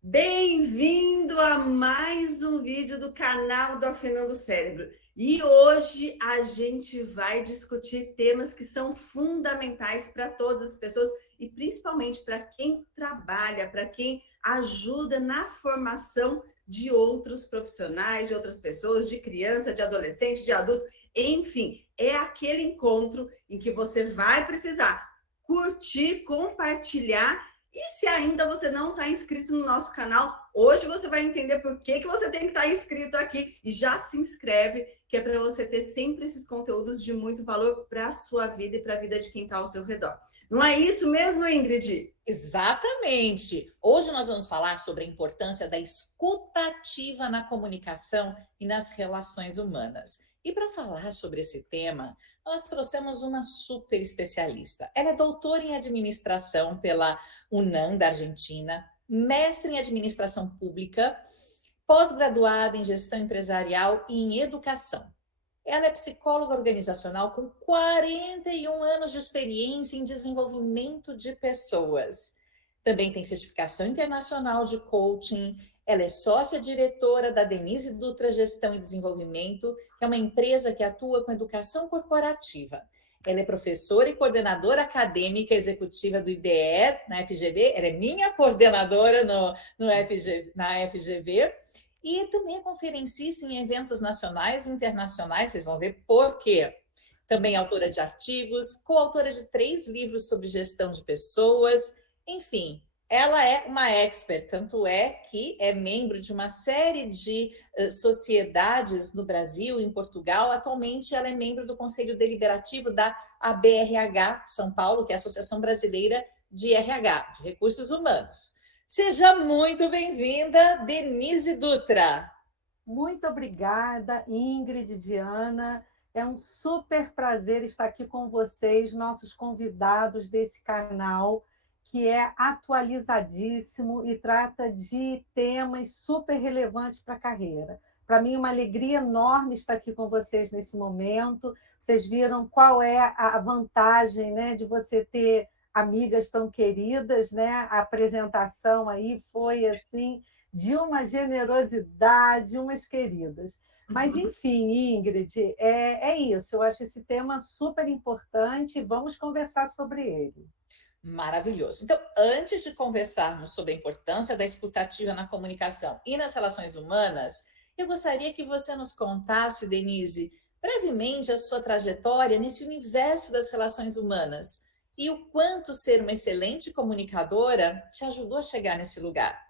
Bem-vindo a mais um vídeo do canal do Afinando o Cérebro. E hoje a gente vai discutir temas que são fundamentais para todas as pessoas e principalmente para quem trabalha, para quem ajuda na formação de outros profissionais, de outras pessoas, de criança, de adolescente, de adulto, enfim, é aquele encontro em que você vai precisar curtir, compartilhar e se ainda você não está inscrito no nosso canal, hoje você vai entender por que você tem que estar inscrito aqui e já se inscreve, que é para você ter sempre esses conteúdos de muito valor para a sua vida e para a vida de quem está ao seu redor. Não é isso mesmo, Ingrid? Exatamente. Hoje nós vamos falar sobre a importância da escuta ativa na comunicação e nas relações humanas. E para falar sobre esse tema, nós trouxemos uma super especialista. Ela é doutora em administração pela UNAM da Argentina, mestre em administração pública, pós-graduada em gestão empresarial e em educação. Ela é psicóloga organizacional com 41 anos de experiência em desenvolvimento de pessoas. Também tem certificação internacional de coaching. Ela é sócia-diretora da Denise Dutra Gestão e Desenvolvimento, que é uma empresa que atua com educação corporativa. Ela é professora e coordenadora acadêmica executiva do IDE na FGV. Ela é minha coordenadora na FGV e também é conferencista em eventos nacionais e internacionais, vocês vão ver por quê. Também autora de artigos, coautora de 3 livros sobre gestão de pessoas, enfim, ela é uma expert, tanto é que é membro de uma série de sociedades no Brasil e em Portugal. Atualmente, ela é membro do Conselho Deliberativo da ABRH São Paulo, que é a Associação Brasileira de RH, de Recursos Humanos. Seja muito bem-vinda, Denise Dutra. Muito obrigada, Ingrid e Diana. É um super prazer estar aqui com vocês, nossos convidados desse canal, que é atualizadíssimo e trata de temas super relevantes para a carreira. Para mim, é uma alegria enorme estar aqui com vocês nesse momento. Vocês viram qual é a vantagem, né, de você ter amigas tão queridas, né? A apresentação aí foi assim de uma generosidade, umas queridas. Mas, enfim, Ingrid, é isso. Eu acho esse tema super importante. Vamos conversar sobre ele. Maravilhoso. Então, antes de conversarmos sobre a importância da escutativa na comunicação e nas relações humanas, eu gostaria que você nos contasse, Denise, brevemente a sua trajetória nesse universo das relações humanas e o quanto ser uma excelente comunicadora te ajudou a chegar nesse lugar.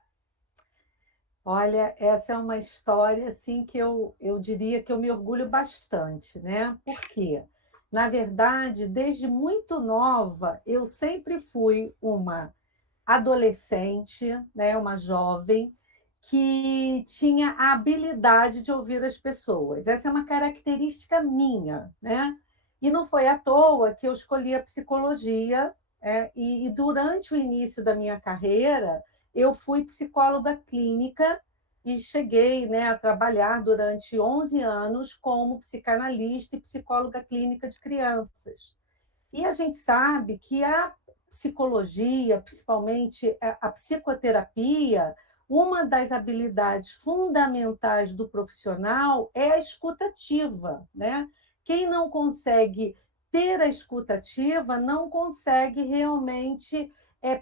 Olha, essa é uma história assim que eu diria que eu me orgulho bastante, né? Por quê? Na verdade, desde muito nova, eu sempre fui uma adolescente, né, uma jovem, que tinha a habilidade de ouvir as pessoas. Essa é uma característica minha, né? E não foi à toa que eu escolhi a psicologia, e durante o início da minha carreira, eu fui psicóloga clínica e cheguei, né, a trabalhar durante 11 anos como psicanalista e psicóloga clínica de crianças. E a gente sabe que a psicologia, principalmente a psicoterapia, uma das habilidades fundamentais do profissional é a escutativa, né? Quem não consegue ter a escutativa não consegue realmente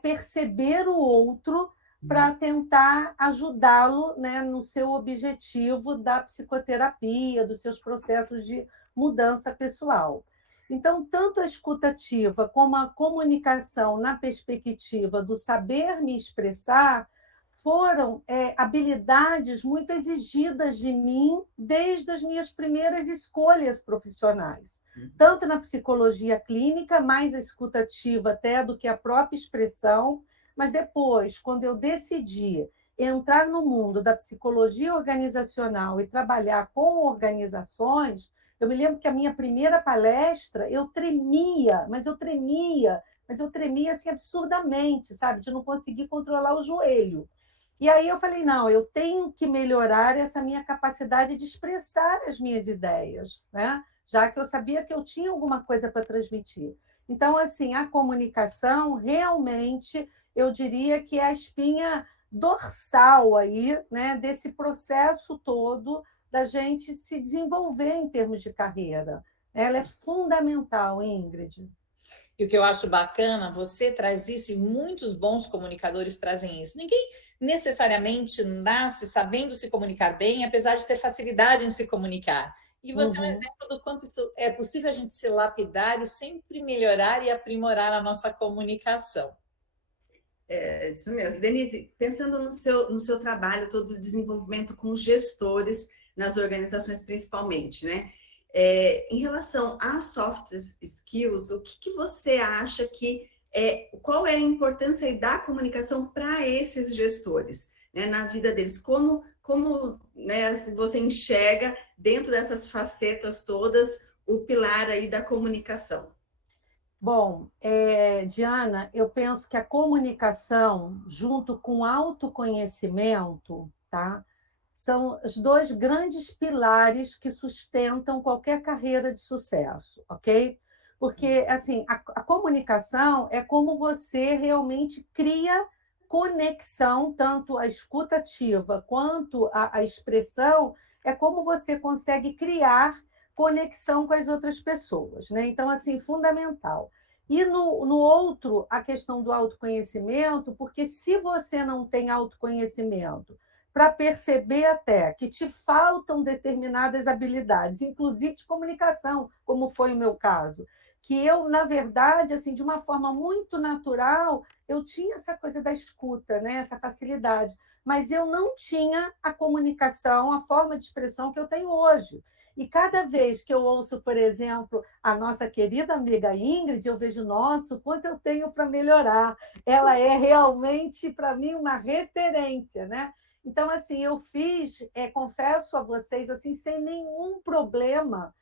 perceber o outro para tentar ajudá-lo, né, no seu objetivo da psicoterapia, dos seus processos de mudança pessoal. Então, tanto a escutativa como a comunicação na perspectiva do saber me expressar foram habilidades muito exigidas de mim desde as minhas primeiras escolhas profissionais, tanto na psicologia clínica, mais a escutativa até do que a própria expressão, mas depois, quando eu decidi entrar no mundo da psicologia organizacional e trabalhar com organizações, eu me lembro que a minha primeira palestra, mas eu tremia assim absurdamente, sabe? De não conseguir controlar o joelho. E aí eu falei, não, eu tenho que melhorar essa minha capacidade de expressar as minhas ideias, né? Já que eu sabia que eu tinha alguma coisa para transmitir. Então, assim, a comunicação realmente, eu diria que é a espinha dorsal aí, né, desse processo todo da gente se desenvolver em termos de carreira. Ela é fundamental, Ingrid. E o que eu acho bacana, você traz isso e muitos bons comunicadores trazem isso. Ninguém necessariamente nasce sabendo se comunicar bem, apesar de ter facilidade em se comunicar. E você é um Uhum. exemplo do quanto isso é possível a gente se lapidar e sempre melhorar e aprimorar a nossa comunicação. É isso mesmo. Denise, pensando no seu trabalho todo de desenvolvimento com gestores nas organizações principalmente, né? Em relação às soft skills, o que você acha qual é a importância da comunicação para esses gestores, né, na vida deles? Como né, você enxerga dentro dessas facetas todas o pilar aí da comunicação? Bom, Diana, eu penso que a comunicação, junto com o autoconhecimento, tá, são os dois grandes pilares que sustentam qualquer carreira de sucesso, ok? Porque, assim, a comunicação é como você realmente cria conexão, tanto a escutativa quanto a expressão, é como você consegue criar conexão com as outras pessoas, né? Então, assim, fundamental. E no outro, a questão do autoconhecimento, porque se você não tem autoconhecimento para perceber até que te faltam determinadas habilidades, inclusive de comunicação, como foi o meu caso, que eu, na verdade, assim, de uma forma muito natural, eu tinha essa coisa da escuta, né? Essa facilidade, mas eu não tinha a comunicação, a forma de expressão que eu tenho hoje. E cada vez que eu ouço, por exemplo, a nossa querida amiga Ingrid, eu vejo, nossa, o quanto eu tenho para melhorar. Ela é realmente, para mim, uma referência, né? Então, assim, eu fiz, confesso a vocês, assim, sem nenhum problema,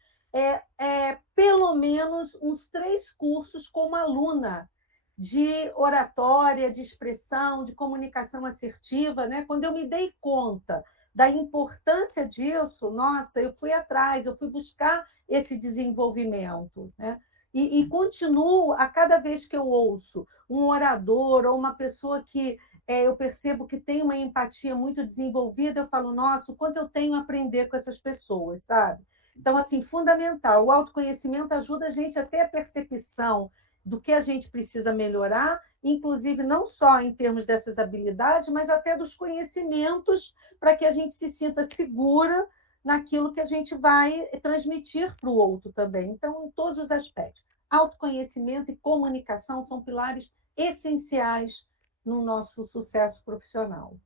pelo menos uns 3 cursos como aluna de oratória, de expressão, de comunicação assertiva, né? Quando eu me dei conta da importância disso, nossa, eu fui atrás, eu fui buscar esse desenvolvimento, né? E continuo a cada vez que eu ouço um orador ou uma pessoa que eu percebo que tem uma empatia muito desenvolvida, eu falo, nossa, o quanto eu tenho a aprender com essas pessoas, sabe? Então, assim, fundamental. O autoconhecimento ajuda a gente a ter a percepção do que a gente precisa melhorar, inclusive não só em termos dessas habilidades, mas até dos conhecimentos, para que a gente se sinta segura naquilo que a gente vai transmitir para o outro também. Então, em todos os aspectos. Autoconhecimento e comunicação são pilares essenciais no nosso sucesso profissional.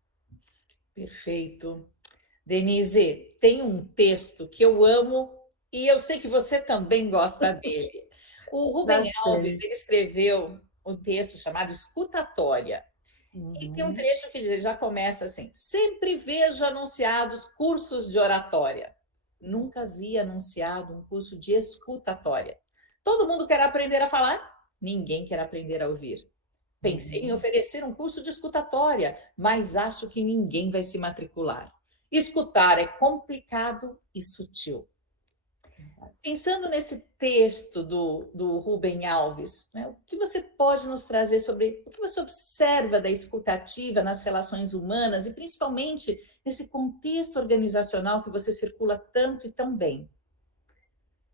Perfeito. Denise, tem um texto que eu amo e eu sei que você também gosta dele. O Já Rubem Alves, sei. ele escreveu um texto chamado Escutatória. E tem um Uhum. trecho que já começa assim: sempre vejo anunciados cursos de oratória. Nunca vi anunciado um curso de escutatória. Todo mundo quer aprender a falar, ninguém quer aprender a ouvir. Pensei em Uhum. oferecer um curso de escutatória, mas acho que ninguém vai se matricular. Escutar é complicado e sutil. Pensando nesse texto do Rubem Alves, né, o que você pode nos trazer sobre o que você observa da escutativa nas relações humanas e principalmente nesse contexto organizacional que você circula tanto e tão bem?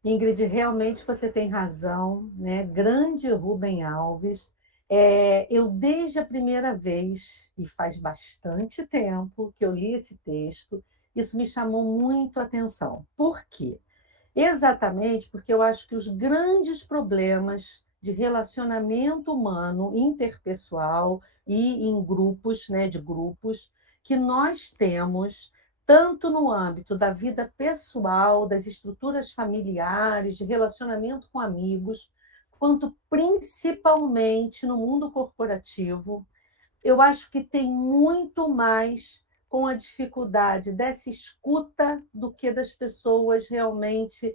Ingrid, realmente você tem razão, né? Grande Rubem Alves. Eu, desde a primeira vez, e faz bastante tempo que eu li esse texto, isso me chamou muito a atenção. Por quê? Exatamente porque eu acho que os grandes problemas de relacionamento humano, interpessoal e em grupos, né, de grupos, que nós temos, tanto no âmbito da vida pessoal, das estruturas familiares, de relacionamento com amigos, quanto principalmente no mundo corporativo, eu acho que tem muito mais com a dificuldade dessa escuta do que das pessoas realmente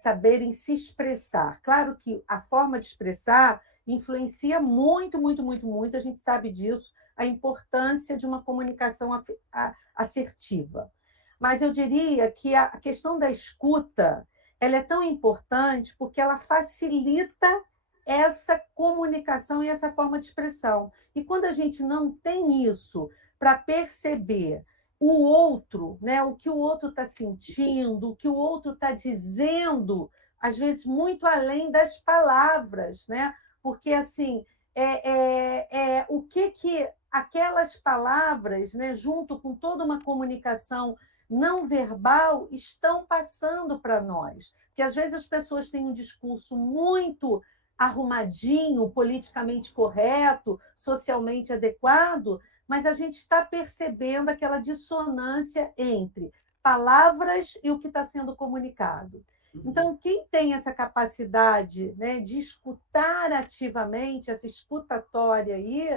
saberem se expressar. Claro que a forma de expressar influencia muito, muito, muito, muito, a gente sabe disso, a importância de uma comunicação assertiva. Mas eu diria que a questão da escuta ela é tão importante porque ela facilita essa comunicação e essa forma de expressão. E quando a gente não tem isso para perceber o outro, né, o que o outro está sentindo, o que o outro está dizendo, às vezes muito além das palavras, né? Porque assim o que aquelas palavras, né, junto com toda uma comunicação não verbal, estão passando para nós. Porque às vezes as pessoas têm um discurso muito arrumadinho, politicamente correto, socialmente adequado, mas a gente está percebendo aquela dissonância entre palavras e o que está sendo comunicado. Então, quem tem essa capacidade, né, de escutar ativamente, essa escutatória aí,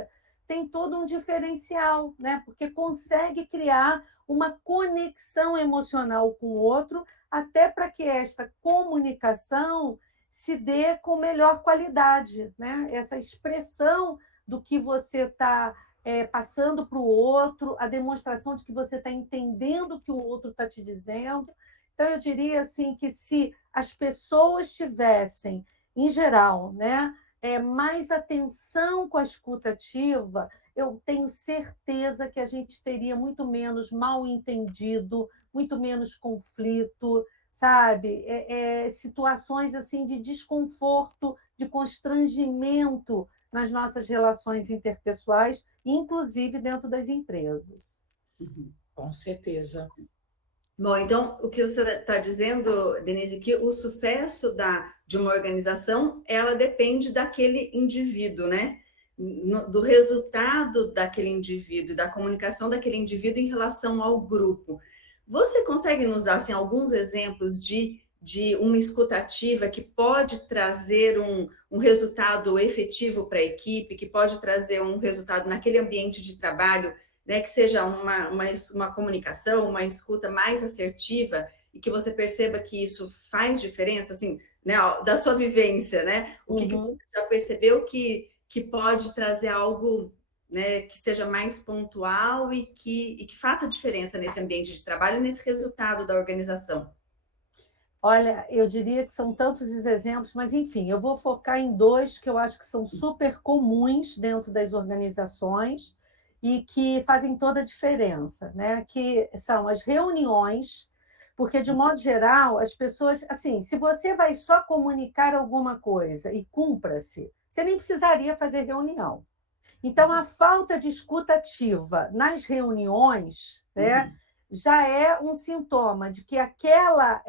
tem todo um diferencial, né, porque consegue criar uma conexão emocional com o outro, até para que esta comunicação se dê com melhor qualidade, né? Essa expressão do que você está passando para o outro, a demonstração de que você está entendendo o que o outro está te dizendo. Então, eu diria assim que se as pessoas tivessem, em geral, né, mais atenção com a escuta ativa, eu tenho certeza que a gente teria muito menos mal-entendido, muito menos conflito, sabe? Situações assim de desconforto, de constrangimento nas nossas relações interpessoais, inclusive dentro das empresas. Com certeza. Bom, então, o que você está dizendo, Denise, que o sucesso de uma organização, ela depende daquele indivíduo, né? Do resultado daquele indivíduo, da comunicação daquele indivíduo em relação ao grupo. Você consegue nos dar assim, alguns exemplos de uma escutativa que pode trazer um resultado efetivo para a equipe, que pode trazer um resultado naquele ambiente de trabalho, né, que seja uma comunicação, uma escuta mais assertiva e que você perceba que isso faz diferença, assim, né, da sua vivência, né? O que você já percebeu que pode trazer algo, né, que seja mais pontual e que faça diferença nesse ambiente de trabalho e nesse resultado da organização? Olha, eu diria que são tantos os exemplos, mas enfim, eu vou focar em dois que eu acho que são super comuns dentro das organizações e que fazem toda a diferença, né? Que são as reuniões, porque de modo geral as pessoas, assim, se você vai só comunicar alguma coisa e cumpra-se, você nem precisaria fazer reunião. Então, a falta de escuta ativa nas reuniões, né, já é um sintoma de que aquela,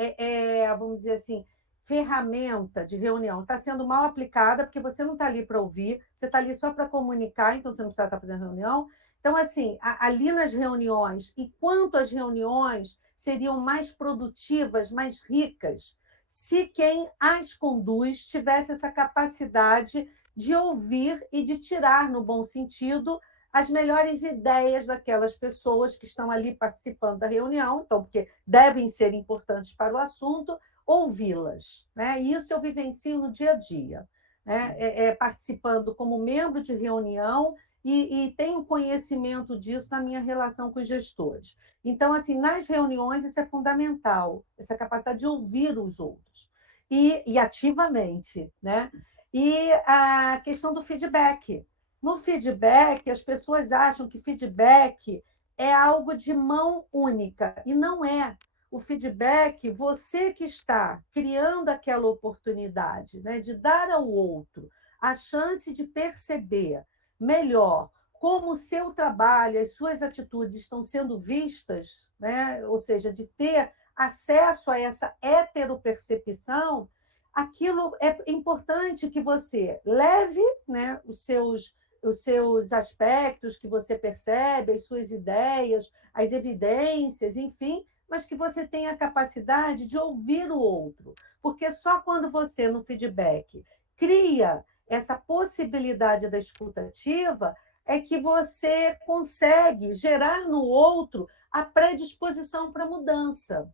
vamos dizer assim, ferramenta de reunião está sendo mal aplicada, porque você não está ali para ouvir, você está ali só para comunicar, então você não precisa estar fazendo reunião. Então, assim, ali nas reuniões, e quanto as reuniões seriam mais produtivas, mais ricas, se quem as conduz tivesse essa capacidade de ouvir e de tirar, no bom sentido, as melhores ideias daquelas pessoas que estão ali participando da reunião, então, porque devem ser importantes para o assunto, ouvi-las, né? Isso eu vivencio no dia a dia, né? Participando como membro de reunião e tenho conhecimento disso na minha relação com os gestores. Então, assim, nas reuniões isso é fundamental, essa capacidade de ouvir os outros e ativamente, né? E a questão do feedback. No feedback, as pessoas acham que feedback é algo de mão única, e não é. O feedback, você que está criando aquela oportunidade, né, de dar ao outro a chance de perceber melhor como o seu trabalho, as suas atitudes estão sendo vistas, né, ou seja, de ter acesso a essa heteropercepção, aquilo é importante que você leve, né, os seus aspectos que você percebe, as suas ideias, as evidências, enfim, mas que você tenha a capacidade de ouvir o outro. Porque só quando você, no feedback, cria essa possibilidade da escuta ativa, é que você consegue gerar no outro a predisposição para a mudança.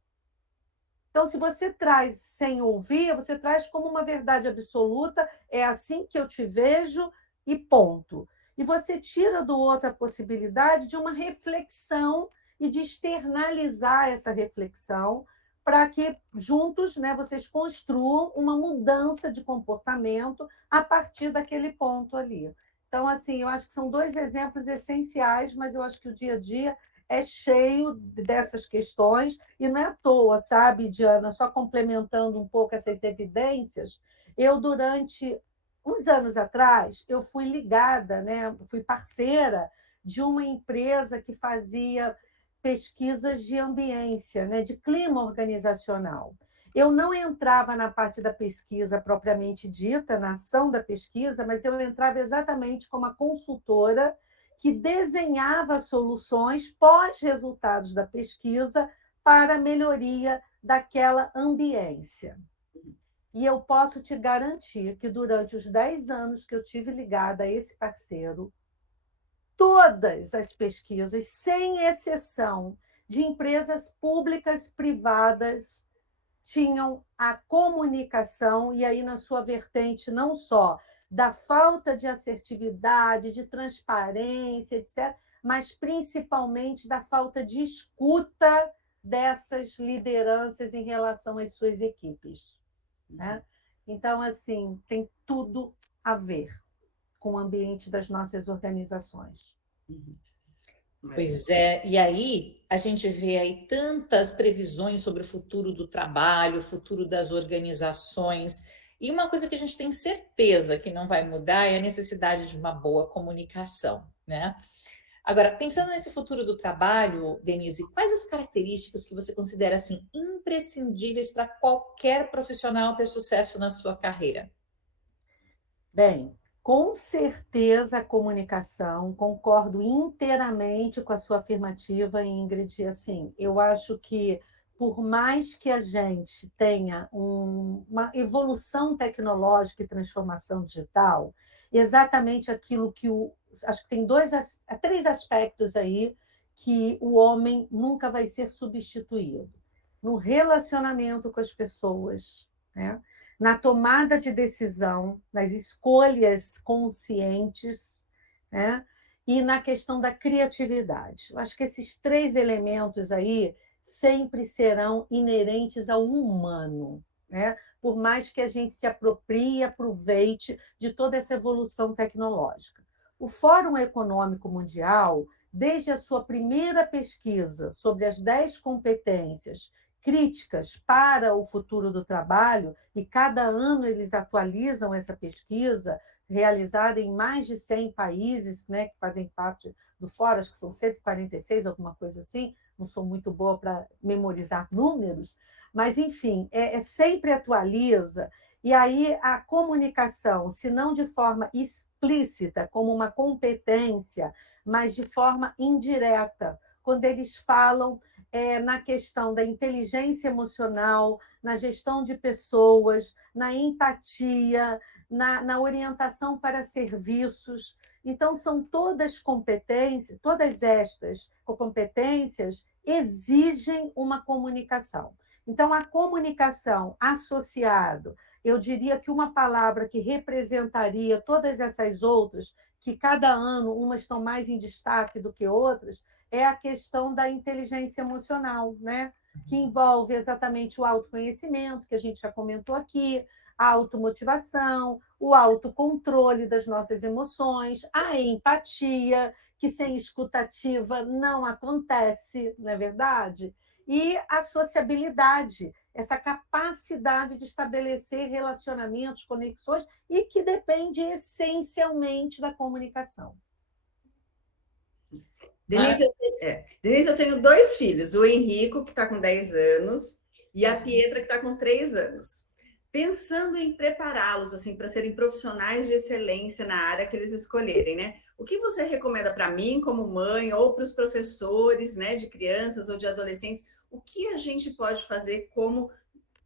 Então, se você traz sem ouvir, você traz como uma verdade absoluta, é assim que eu te vejo e ponto. E você tira do outro a possibilidade de uma reflexão e de externalizar essa reflexão para que juntos, né, vocês construam uma mudança de comportamento a partir daquele ponto ali. Então, assim, eu acho que são dois exemplos essenciais, mas eu acho que o dia a dia é cheio dessas questões, e não é à toa, sabe, Diana, só complementando um pouco essas evidências, eu, durante uns anos atrás, eu fui ligada, né, fui parceira de uma empresa que fazia pesquisas de ambiência, né, de clima organizacional. Eu não entrava na parte da pesquisa propriamente dita, na ação da pesquisa, mas eu entrava exatamente como a consultora que desenhava soluções pós-resultados da pesquisa para a melhoria daquela ambiência. E eu posso te garantir que, durante os 10 anos que eu tive ligada a esse parceiro, todas as pesquisas, sem exceção, de empresas públicas, privadas, tinham a comunicação, e aí na sua vertente não só da falta de assertividade, de transparência, etc., mas principalmente da falta de escuta dessas lideranças em relação às suas equipes, né? Então, assim, tem tudo a ver com o ambiente das nossas organizações. Pois é, e aí a gente vê aí tantas previsões sobre o futuro do trabalho, o futuro das organizações, e uma coisa que a gente tem certeza que não vai mudar é a necessidade de uma boa comunicação, né? Agora, pensando nesse futuro do trabalho, Denise, quais as características que você considera assim imprescindíveis para qualquer profissional ter sucesso na sua carreira? Bem, com certeza a comunicação, concordo inteiramente com a sua afirmativa, Ingrid. Assim, eu acho que, por mais que a gente tenha uma evolução tecnológica e transformação digital, exatamente aquilo que acho que tem três aspectos aí que o homem nunca vai ser substituído: no relacionamento com as pessoas, né? Na tomada de decisão, nas escolhas conscientes, né? E na questão da criatividade. Eu acho que esses três elementos aí sempre serão inerentes ao humano, né? Por mais que a gente se aproprie e aproveite de toda essa evolução tecnológica. O Fórum Econômico Mundial, desde a sua primeira pesquisa sobre as 10 competências críticas para o futuro do trabalho, e cada ano eles atualizam essa pesquisa, realizada em mais de 100 países, né, que fazem parte do fórum, acho que são 146, alguma coisa assim, não sou muito boa para memorizar números, mas, enfim, sempre atualiza, e aí a comunicação, se não de forma explícita, como uma competência, mas de forma indireta, quando eles falam na questão da inteligência emocional, na gestão de pessoas, na empatia, na orientação para serviços. Então, são todas competências, todas estas competências exigem uma comunicação. Então, a comunicação associado, eu diria que uma palavra que representaria todas essas outras, que cada ano umas estão mais em destaque do que outras, é a questão da inteligência emocional, né? Que envolve exatamente o autoconhecimento, que a gente já comentou aqui, a automotivação, o autocontrole das nossas emoções, a empatia, que sem escutativa não acontece, não é verdade? E a sociabilidade, essa capacidade de estabelecer relacionamentos, conexões, e que depende essencialmente da comunicação. Denise, Denise, eu tenho 2 filhos, o Henrico, que está com 10 anos, e a Pietra, que está com 3 anos. Pensando em prepará-los assim para serem profissionais de excelência na área que eles escolherem, né? O que você recomenda para mim, como mãe, ou para os professores, né, de crianças ou de adolescentes? O que a gente pode fazer como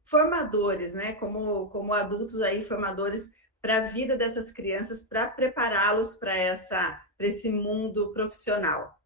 formadores, né, como adultos aí, formadores para a vida dessas crianças, para prepará-los para esse mundo profissional?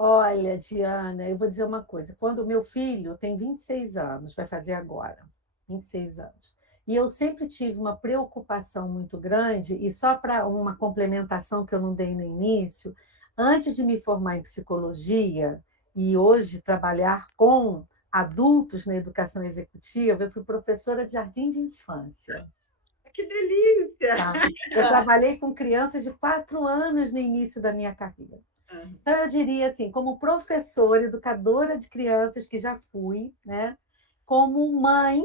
Olha, Diana, eu vou dizer uma coisa. Quando o meu filho tem 26 anos, vai fazer agora, 26 anos, e eu sempre tive uma preocupação muito grande, e só para uma complementação que eu não dei no início, antes de me formar em psicologia e hoje trabalhar com adultos na educação executiva, eu fui professora de jardim de infância. Que delícia! Tá? Eu trabalhei com crianças de 4 anos no início da minha carreira. Então, eu diria assim, como professora, educadora de crianças, que já fui, né? Como mãe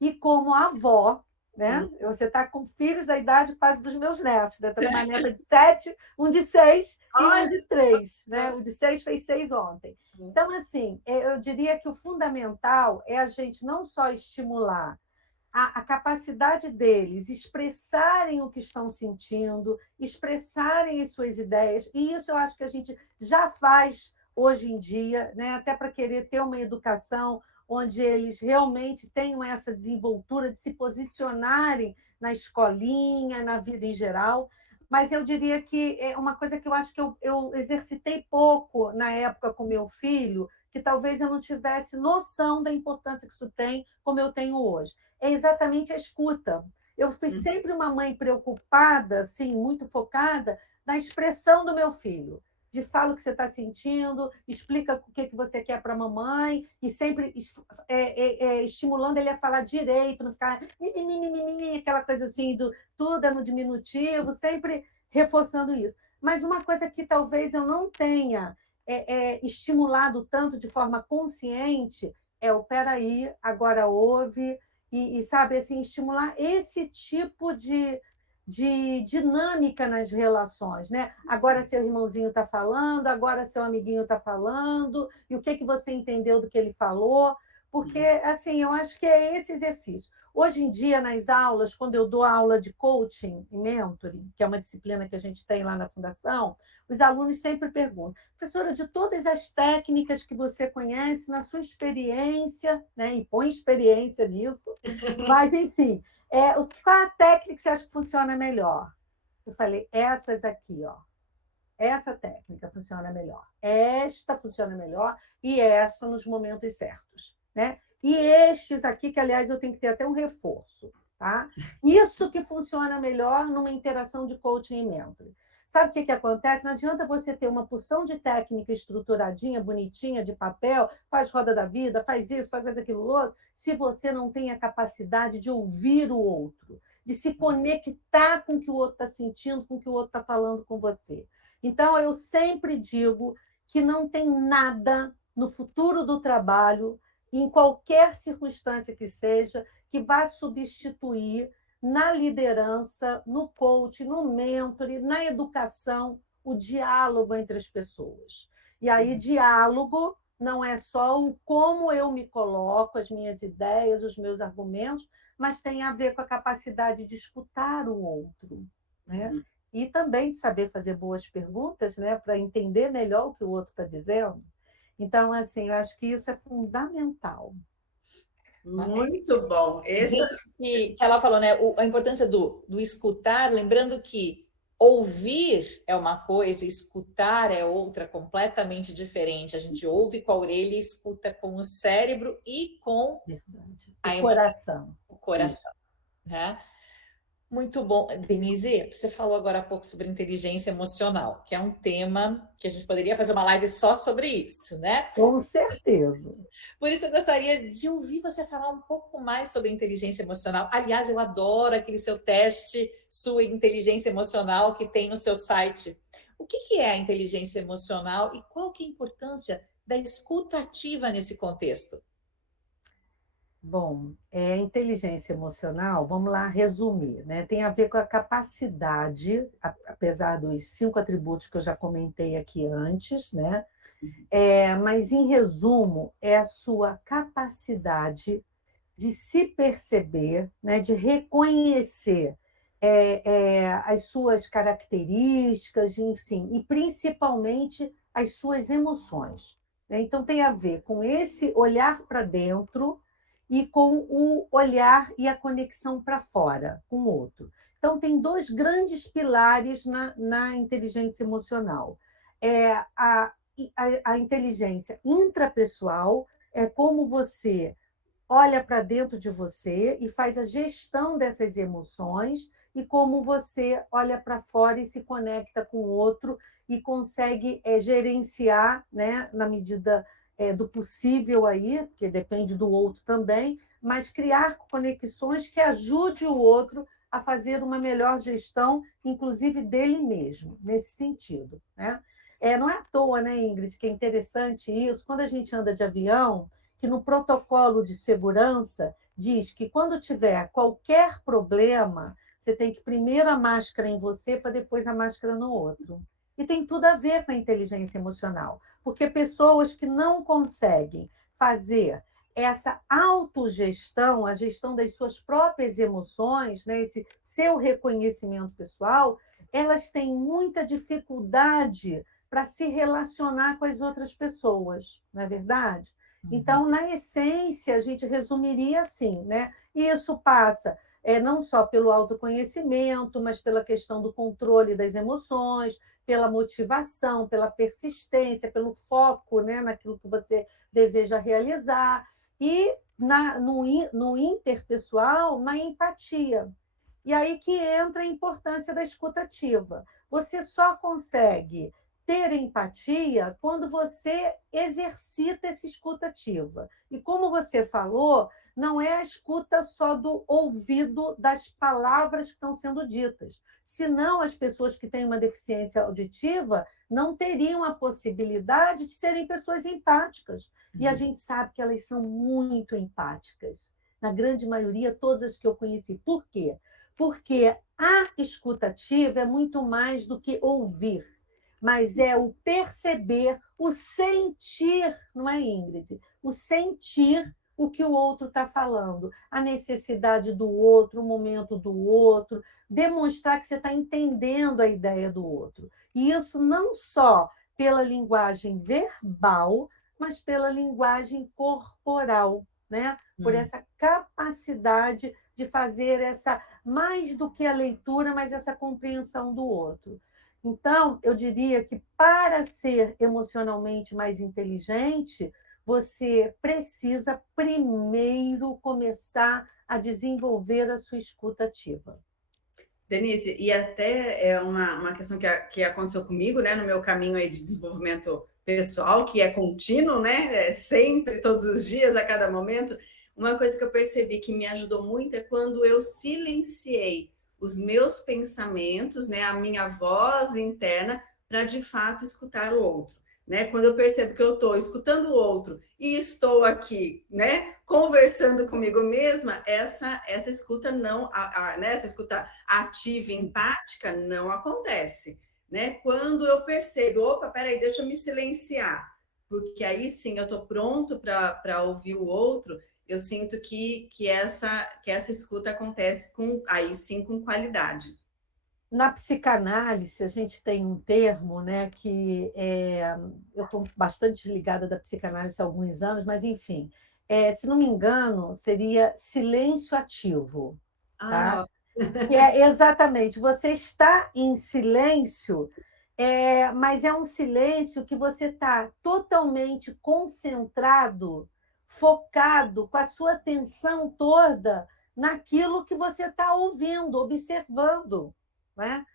e como avó, né? Você está com filhos da idade quase dos meus netos, né? Estou com uma neta de 7, um de 6 e um de 3, né? O de 6 fez 6 ontem. Então, assim, eu diria que o fundamental é a gente não só estimular a capacidade deles expressarem o que estão sentindo, expressarem as suas ideias, e isso eu acho que a gente já faz hoje em dia, né? Até para querer ter uma educação onde eles realmente tenham essa desenvoltura de se posicionarem na escolinha, na vida em geral. Mas eu diria que é uma coisa que eu acho que eu exercitei pouco na época com meu filho, que talvez eu não tivesse noção da importância que isso tem, como eu tenho hoje. É exatamente a escuta. Eu fui sempre uma mãe preocupada, assim, muito focada na expressão do meu filho. De fala o que você está sentindo, explica o que você quer para a mamãe, e sempre estimulando ele a falar direito, não ficar aquela coisa assim, do tudo é no diminutivo, sempre reforçando isso. Mas uma coisa que talvez eu não tenha estimulado tanto de forma consciente é o peraí, agora ouve, e sabe, assim, estimular esse tipo de dinâmica nas relações, né? Agora seu irmãozinho está falando, agora seu amiguinho está falando, e o que você entendeu do que ele falou? Porque, assim, eu acho que é esse exercício. Hoje em dia, nas aulas, quando eu dou aula de coaching e mentoring, que é uma disciplina que a gente tem lá na Fundação, os alunos sempre perguntam: professora, de todas as técnicas que você conhece, na sua experiência, né, e põe experiência nisso, mas, enfim, qual a técnica que você acha que funciona melhor? Eu falei, essas aqui, ó. Essa técnica funciona melhor. Esta funciona melhor e essa nos momentos certos, né? E estes aqui, que, aliás, eu tenho que ter até um reforço, tá? Isso que funciona melhor numa interação de coaching e mentoring. Sabe o que acontece? Não adianta você ter uma porção de técnica estruturadinha, bonitinha, de papel, faz roda da vida, faz isso, faz aquilo outro, se você não tem a capacidade de ouvir o outro, de se conectar com o que o outro está sentindo, com o que o outro está falando com você. Então, eu sempre digo que não tem nada no futuro do trabalho, em qualquer circunstância que seja, que vá substituir na liderança, no coaching, no mentoring, na educação, o diálogo entre as pessoas. E aí, diálogo não é só o como eu me coloco, as minhas ideias, os meus argumentos, mas tem a ver com a capacidade de escutar o outro, né? E também de saber fazer boas perguntas, né, para entender melhor o que o outro está dizendo. Então, assim, eu acho que isso é fundamental. Muito bom. Que ela falou, né, a importância do escutar, lembrando que ouvir é uma coisa, escutar é outra, completamente diferente. A gente ouve com a orelha e escuta com o cérebro e com a emoção, o coração, né? Muito bom. Denise, você falou agora há pouco sobre inteligência emocional, que é um tema que a gente poderia fazer uma live só sobre isso, né? Com certeza. Por isso eu gostaria de ouvir você falar um pouco mais sobre inteligência emocional. Aliás, eu adoro aquele seu teste, sua inteligência emocional que tem no seu site. O que é a inteligência emocional e qual que é a importância da escuta ativa nesse contexto? Bom, inteligência emocional, vamos lá resumir, né? Tem a ver com a capacidade, apesar dos 5 atributos que eu já comentei aqui antes, né? Mas, em resumo, é a sua capacidade de se perceber, né? De reconhecer as suas características, enfim, e principalmente as suas emoções, né? Então, tem a ver com esse olhar para dentro e com o olhar e a conexão para fora, com o outro. Então, tem 2 grandes pilares na inteligência emocional. A inteligência intrapessoal é como você olha para dentro de você e faz a gestão dessas emoções, e como você olha para fora e se conecta com o outro e consegue gerenciar, né, na medida do possível aí, porque depende do outro também, mas criar conexões que ajude o outro a fazer uma melhor gestão, inclusive dele mesmo, nesse sentido, né? Não é à toa, né, Ingrid, que é interessante isso, quando a gente anda de avião, que no protocolo de segurança diz que quando tiver qualquer problema, você tem que primeiro a máscara em você para depois a máscara no outro. E tem tudo a ver com a inteligência emocional, porque pessoas que não conseguem fazer essa autogestão, a gestão das suas próprias emoções, né, esse seu reconhecimento pessoal, elas têm muita dificuldade para se relacionar com as outras pessoas, não é verdade? Uhum. Então, na essência, a gente resumiria assim, né? E isso passa não só pelo autoconhecimento, mas pela questão do controle das emoções, pela motivação, pela persistência, pelo foco, né, naquilo que você deseja realizar, e no interpessoal, na empatia. E aí que entra a importância da escuta ativa. Você só consegue ter empatia quando você exercita essa escuta ativa. E como você falou, não é a escuta só do ouvido das palavras que estão sendo ditas. Senão, as pessoas que têm uma deficiência auditiva não teriam a possibilidade de serem pessoas empáticas. E a gente sabe que elas são muito empáticas. Na grande maioria, todas as que eu conheci. Por quê? Porque a escutativa é muito mais do que ouvir, mas é o perceber, o sentir, não é, Ingrid? O sentir o que o outro está falando, a necessidade do outro, o momento do outro, demonstrar que você está entendendo a ideia do outro. E isso não só pela linguagem verbal, mas pela linguagem corporal, né? Por Hum. essa capacidade de fazer essa, mais do que a leitura, mas essa compreensão do outro. Então, eu diria que para ser emocionalmente mais inteligente, você precisa primeiro começar a desenvolver a sua escuta ativa. Denise, e até é uma questão que aconteceu comigo, né, no meu caminho aí de desenvolvimento pessoal, que é contínuo, né, sempre, todos os dias, a cada momento. Uma coisa que eu percebi que me ajudou muito é quando eu silenciei os meus pensamentos, né, a minha voz interna, para de fato escutar o outro. Né? Quando eu percebo que eu estou escutando o outro e estou aqui, né, conversando comigo mesma, essa escuta não, né, essa escuta ativa e empática não acontece, né? Quando eu percebo, opa, peraí, deixa eu me silenciar, porque aí sim eu estou pronto para ouvir o outro, eu sinto que essa escuta acontece aí sim com qualidade. Na psicanálise, a gente tem um termo, né, eu estou bastante ligada da psicanálise há alguns anos, mas, enfim, se não me engano, seria silêncio ativo, tá? Ah, Que é exatamente, você está em silêncio, mas é um silêncio que você está totalmente concentrado, focado, com a sua atenção toda naquilo que você está ouvindo, observando, né?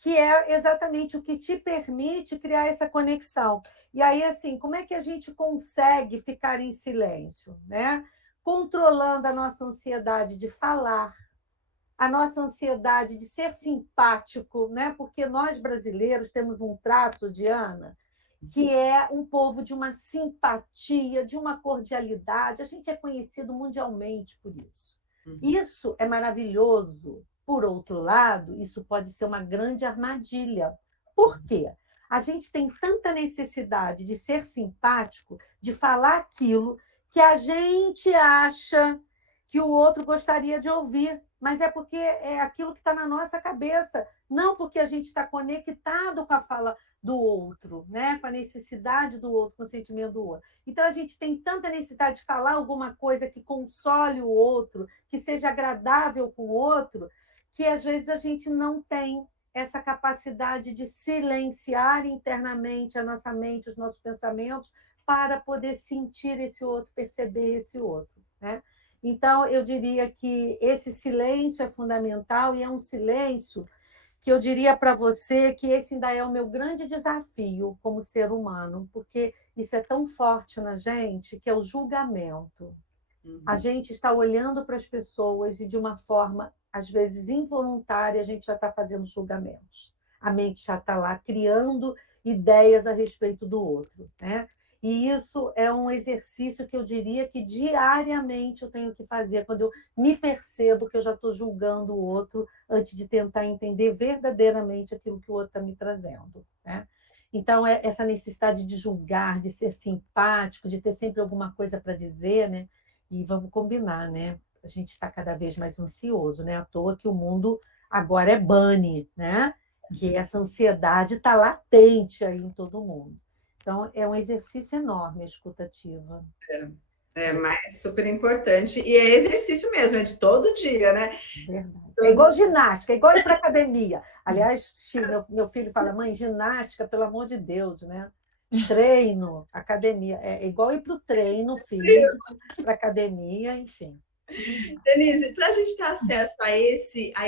Que é exatamente o que te permite criar essa conexão. E aí, assim, como é que a gente consegue ficar em silêncio, né? Controlando a nossa ansiedade de falar, a nossa ansiedade de ser simpático, né? Porque nós brasileiros temos um traço, Diana, que é um povo de uma simpatia, de uma cordialidade. A gente é conhecido mundialmente por isso. Isso é maravilhoso. Por outro lado, isso pode ser uma grande armadilha. Por quê? A gente tem tanta necessidade de ser simpático, de falar aquilo que a gente acha que o outro gostaria de ouvir, mas é porque é aquilo que está na nossa cabeça, não porque a gente está conectado com a fala do outro, né? Com a necessidade do outro, com o sentimento do outro. Então, a gente tem tanta necessidade de falar alguma coisa que console o outro, que seja agradável com o outro, que às vezes a gente não tem essa capacidade de silenciar internamente a nossa mente, os nossos pensamentos, para poder sentir esse outro, perceber esse outro, né? Então, eu diria que esse silêncio é fundamental e é um silêncio que eu diria para você que esse ainda é o meu grande desafio como ser humano, porque isso é tão forte na gente, que é o julgamento. A Uhum. gente está olhando para as pessoas e, de uma forma, às vezes involuntária, a gente já está fazendo julgamentos. A mente já está lá criando ideias a respeito do outro, né? E isso é um exercício que eu diria que diariamente eu tenho que fazer, quando eu me percebo que eu já estou julgando o outro antes de tentar entender verdadeiramente aquilo que o outro está me trazendo, né? Então, essa necessidade de julgar, de ser simpático, de ter sempre alguma coisa para dizer, né? E vamos combinar, né? A gente está cada vez mais ansioso, né? À toa que o mundo agora é bunny, né? Que essa ansiedade está latente aí em todo mundo. Então, é um exercício enorme a escutativa. Mas super importante. E é exercício mesmo, é de todo dia, né? Verdade. É Todo igual ginástica, é igual ir para academia. Aliás, meu filho fala, mãe, ginástica, pelo amor de Deus, né? Treino, academia. É igual ir para o treino físico, para academia, enfim. Denise, para a gente ter acesso a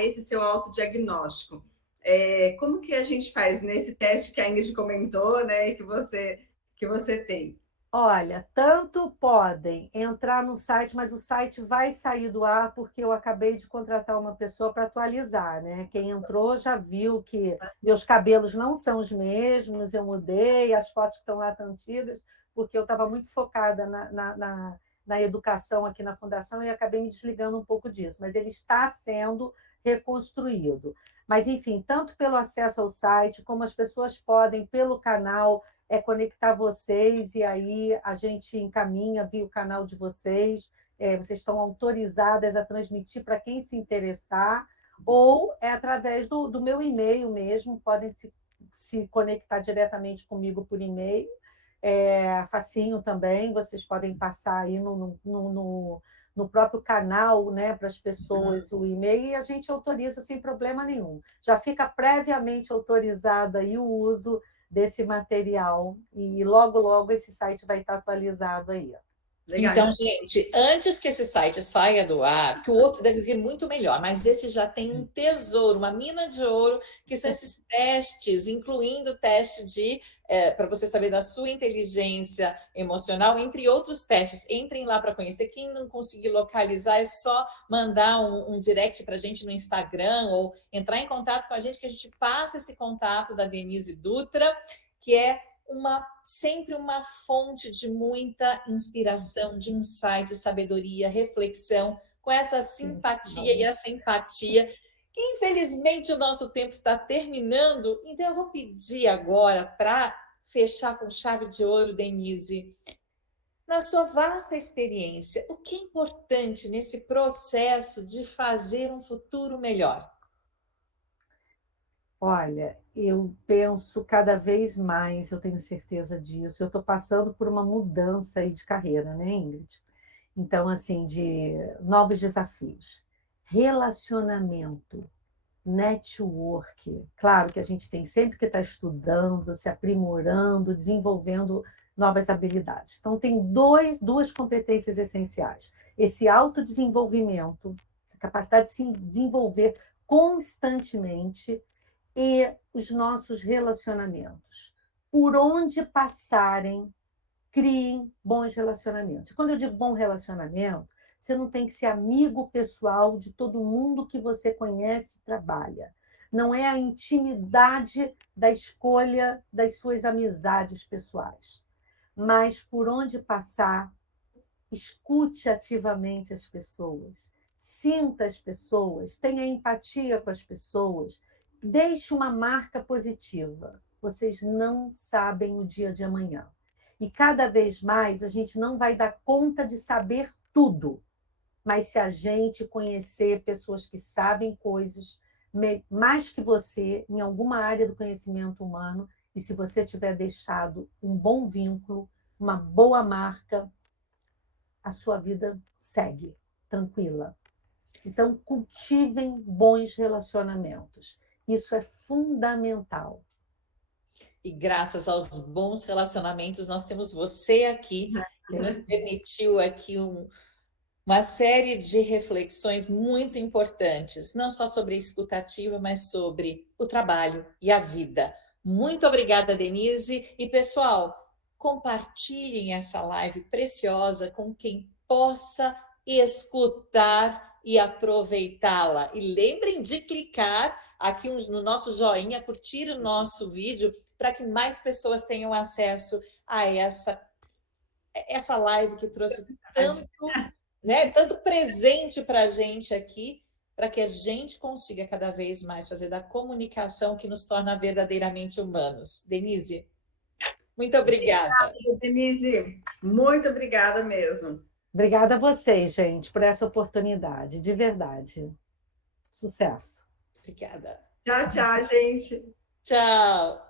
esse seu autodiagnóstico, como que a gente faz nesse teste que a Ingrid comentou, né, e que você tem? Olha, tanto podem entrar no site, mas o site vai sair do ar porque eu acabei de contratar uma pessoa para atualizar, né? Quem entrou já viu que meus cabelos não são os mesmos, eu mudei, as fotos que estão lá estão antigas, porque eu estava muito focada na educação aqui na Fundação e acabei me desligando um pouco disso, mas ele está sendo reconstruído. Mas, enfim, tanto pelo acesso ao site, como as pessoas podem, pelo canal, conectar vocês e aí a gente encaminha via o canal de vocês. Vocês estão autorizadas a transmitir para quem se interessar, ou através do meu e-mail mesmo, podem se conectar diretamente comigo por e-mail. Facinho também, vocês podem passar aí no próprio canal, né, para as pessoas o e-mail, e a gente autoriza sem problema nenhum. Já fica previamente autorizado aí o uso desse material, e logo, logo esse site vai estar atualizado aí. Legal. Então, gente, antes que esse site saia do ar, que o outro deve vir muito melhor, mas esse já tem um tesouro, uma mina de ouro, que são esses testes, incluindo o teste de para você saber da sua inteligência emocional, entre outros testes. Entrem lá para conhecer. Quem não conseguir localizar, é só mandar um direct para a gente no Instagram ou entrar em contato com a gente, que a gente passa esse contato da Denise Dutra, que é sempre uma fonte de muita inspiração, de insight, de sabedoria, reflexão, com essa simpatia e essa empatia. Infelizmente, o nosso tempo está terminando, então eu vou pedir agora para fechar com chave de ouro, Denise. Na sua vasta experiência, o que é importante nesse processo de fazer um futuro melhor? Olha, eu penso cada vez mais, eu tenho certeza disso. Eu estou passando por uma mudança aí de carreira, né, Ingrid? Então, assim, de novos desafios. Relacionamento, network. Claro que a gente tem sempre que estar estudando, se aprimorando, desenvolvendo novas habilidades. Então, tem duas competências essenciais: esse autodesenvolvimento, essa capacidade de se desenvolver constantemente, e os nossos relacionamentos. Por onde passarem, criem bons relacionamentos. E quando eu digo bom relacionamento, você não tem que ser amigo pessoal de todo mundo que você conhece e trabalha. Não é a intimidade da escolha das suas amizades pessoais. Mas por onde passar, escute ativamente as pessoas, sinta as pessoas, tenha empatia com as pessoas, deixe uma marca positiva. Vocês não sabem o dia de amanhã. E cada vez mais a gente não vai dar conta de saber tudo, mas se a gente conhecer pessoas que sabem coisas mais que você em alguma área do conhecimento humano, e se você tiver deixado um bom vínculo, uma boa marca, a sua vida segue tranquila. Então, cultivem bons relacionamentos. Isso é fundamental. E graças aos bons relacionamentos, nós temos você aqui, que nos permitiu aqui uma série de reflexões muito importantes, não só sobre a escutativa, mas sobre o trabalho e a vida. Muito obrigada, Denise. E, pessoal, compartilhem essa live preciosa com quem possa escutar e aproveitá-la. E lembrem de clicar aqui no nosso joinha, curtir o nosso vídeo, para que mais pessoas tenham acesso a essa live que trouxe tanto, né, tanto presente para a gente aqui, para que a gente consiga cada vez mais fazer da comunicação que nos torna verdadeiramente humanos. Denise, muito obrigada. Denise, muito obrigada mesmo. Obrigada a vocês, gente, por essa oportunidade, de verdade. Sucesso. Obrigada. Tchau, tchau, gente. Tchau.